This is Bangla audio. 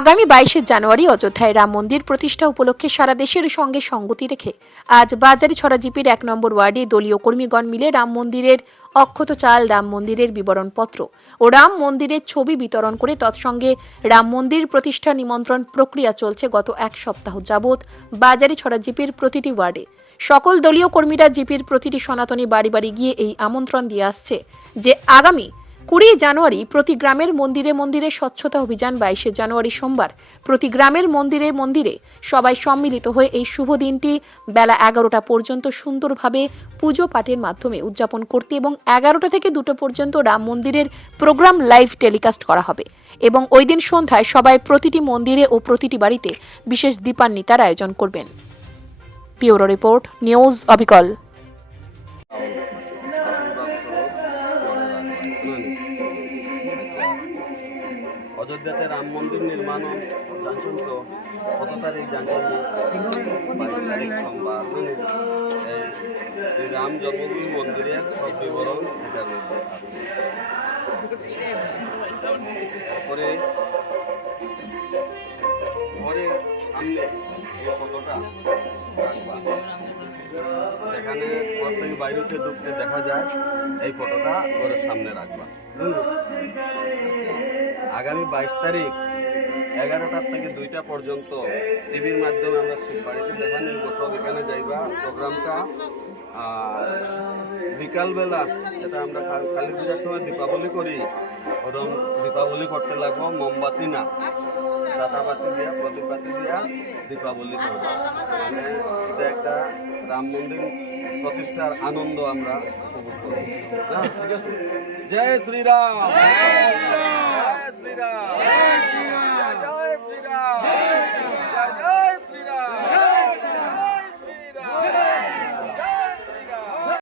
আগামী বাইশে জানুয়ারি অযোধ্যায় রাম মন্দির প্রতিষ্ঠা উপলক্ষে সারা দেশের সঙ্গে সঙ্গতি রেখে আজ বাজারে ছড়া জিপির এক নম্বর ওয়ার্ডে দলীয় কর্মীগণ মিলে রাম মন্দিরের অক্ষত চাল রাম মন্দিরের বিবরণপত্র ও রাম মন্দিরের ছবি বিতরণ করে তৎসঙ্গে রাম মন্দির প্রতিষ্ঠা নিমন্ত্রণ প্রক্রিয়া চলছে গত এক সপ্তাহ যাবৎ বাজারে ছড়া জিপির প্রতিটি ওয়ার্ডে। সকল দলীয় কর্মীরা জিপির প্রতিটি সনাতনী বাড়ি বাড়ি গিয়ে এই আমন্ত্রণ দিয়ে আসছে যে আগামী কুড়ি জানুয়ারি প্রতি গ্রামের মন্দিরে মন্দিরে স্বচ্ছতা অভিযান বাইশে জানুয়ারি সোমবার। প্রতি গ্রামের মন্দিরে মন্দিরে সবাই সম্মিলিত হয়ে এই শুভ দিনটি বেলা এগারোটা পর্যন্ত সুন্দরভাবে পুজো পাঠের মাধ্যমে উদযাপন করতে এবং এগারোটা থেকে দুটো পর্যন্ত রাম মন্দিরের প্রোগ্রাম লাইভ টেলিকাস্ট করা হবে। এবং ওই দিন সন্ধ্যায় সবাই প্রতিটি মন্দিরে ও প্রতিটি বাড়িতে বিশেষ দীপান্বিতার আয়োজন করবেন। পিওরো রিপোর্ট, নিউজ অবিকল। অযোধ্যাতে রাম মন্দির নির্মাণ জানছেন তো কত তারিখ জানছেন সোমবার রাম জন্মভূমি মন্দিরের সব বিবরণ এটার মধ্যে আছে তারপরে ঘরের সামনে এই কতটা রাখবা। যেখানে প্রত্যেক থেকে বাইরেতে ঢুকতে দেখা যায় এই ফটোটা ঘরের সামনে রাখবা। আগামী বাইশ তারিখ এগারোটার থেকে দুইটা পর্যন্ত টিভির মাধ্যমে আমরা বাড়িতে দেখানি বসব। সব এখানে যাইবা, প্রোগ্রামটা আর বিকালবেলা যেটা আমরা কালী পূজার সময় দীপাবলি করি ওরকম দীপাবলি করতে লাগবো মোমবাতি না চাটাবাতি দিয়া প্রদীপবাতি দিয়া দীপাবলি করব। এটা একটা রাম মন্দির প্রতিষ্ঠার আনন্দ আমরা উপভোগ করব। ঠিক আছে? জয় শ্রীরাম! জয় শ্রীরাম!